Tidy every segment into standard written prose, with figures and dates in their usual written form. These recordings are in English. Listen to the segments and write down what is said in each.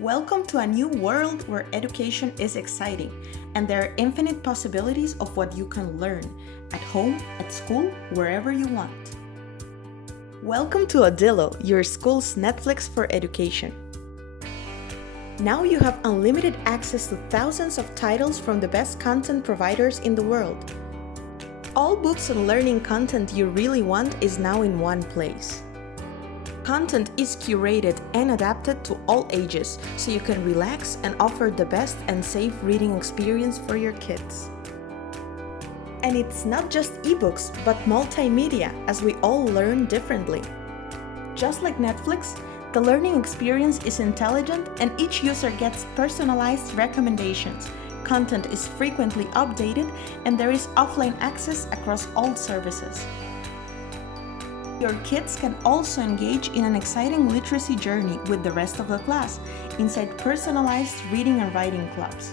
Welcome to a new world where education is exciting and there are infinite possibilities of what you can learn at home, at school, wherever you want. Welcome to Odilo, your school's Netflix for education. Now you have unlimited access to thousands of titles from the best content providers in the world. All books and learning content you really want is now in one place. Content is curated and adapted to all ages, so you can relax and offer the best and safe reading experience for your kids. And it's not just ebooks, but multimedia, as we all learn differently. Just like Netflix, the learning experience is intelligent and each user gets personalized recommendations. Content is frequently updated and there is offline access across all services. Your kids can also engage in an exciting literacy journey with the rest of the class inside personalized reading and writing clubs.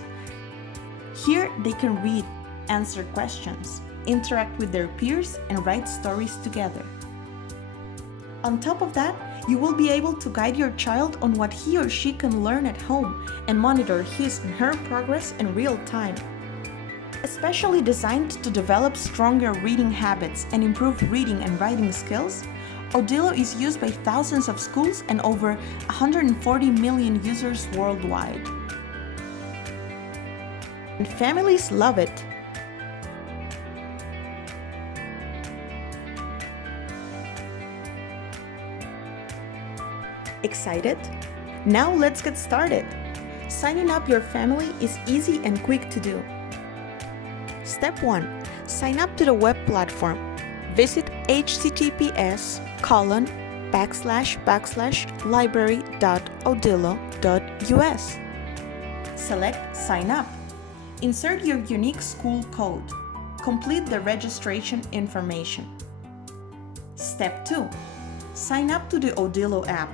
Here they can read, answer questions, interact with their peers, and write stories together. On top of that, you will be able to guide your child on what he or she can learn at home and monitor his and her progress in real time. Especially designed to develop stronger reading habits and improve reading and writing skills, Odilo is used by thousands of schools and over 140 million users worldwide. And families love it. Excited? Now let's get started. Signing up your family is easy and quick to do. Step 1. Sign up to the web platform. Visit https://library.odilo.us. Select Sign Up. Insert your unique school code. Complete the registration information. Step 2. Sign up to the Odilo app.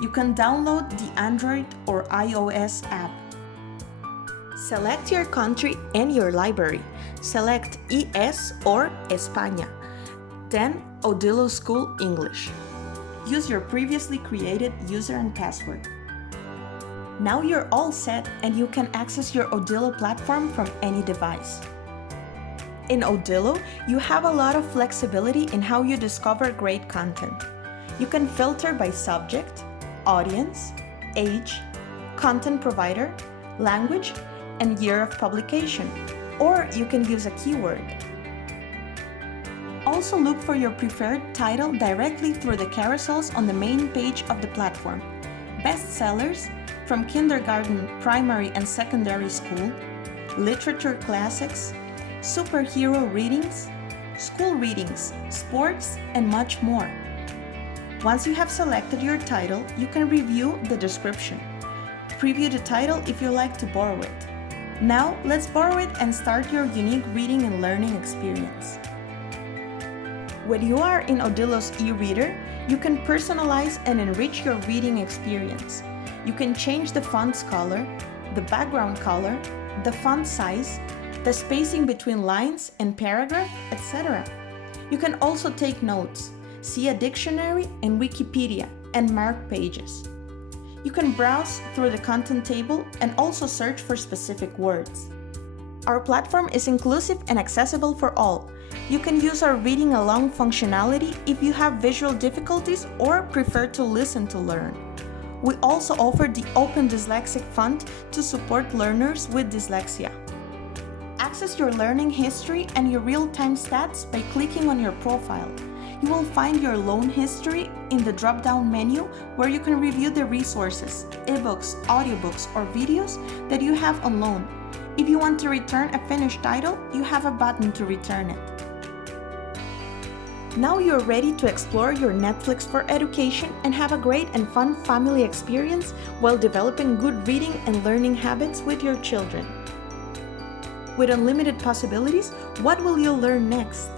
You can download the Android or iOS app. Select your country and your library. Select ES or España. Then Odilo School English. Use your previously created user and password. Now you're all set and you can access your Odilo platform from any device. In Odilo, you have a lot of flexibility in how you discover great content. You can filter by subject, audience, age, content provider, language, and year of publication, or you can use a keyword. Also look for your preferred title directly through the carousels on the main page of the platform. Bestsellers from kindergarten, primary and secondary school, literature classics, superhero readings, school readings, sports, and much more. Once you have selected your title, you can review the description. Preview the title if you like to borrow it. Now, let's borrow it and start your unique reading and learning experience. When you are in Odilo's e-reader, you can personalize and enrich your reading experience. You can change the font's color, the background color, the font size, the spacing between lines and paragraph, etc. You can also take notes, see a dictionary and Wikipedia, and mark pages. You can browse through the content table and also search for specific words. Our platform is inclusive and accessible for all. You can use our reading along functionality if you have visual difficulties or prefer to listen to learn. We also offer the Open Dyslexic Font to support learners with dyslexia. Access your learning history and your real-time stats by clicking on your profile. You will find your loan history in the drop-down menu where you can review the resources, ebooks, audiobooks, or videos that you have on loan. If you want to return a finished title, you have a button to return it. Now you're ready to explore your Netflix for education and have a great and fun family experience while developing good reading and learning habits with your children. With unlimited possibilities, what will you learn next?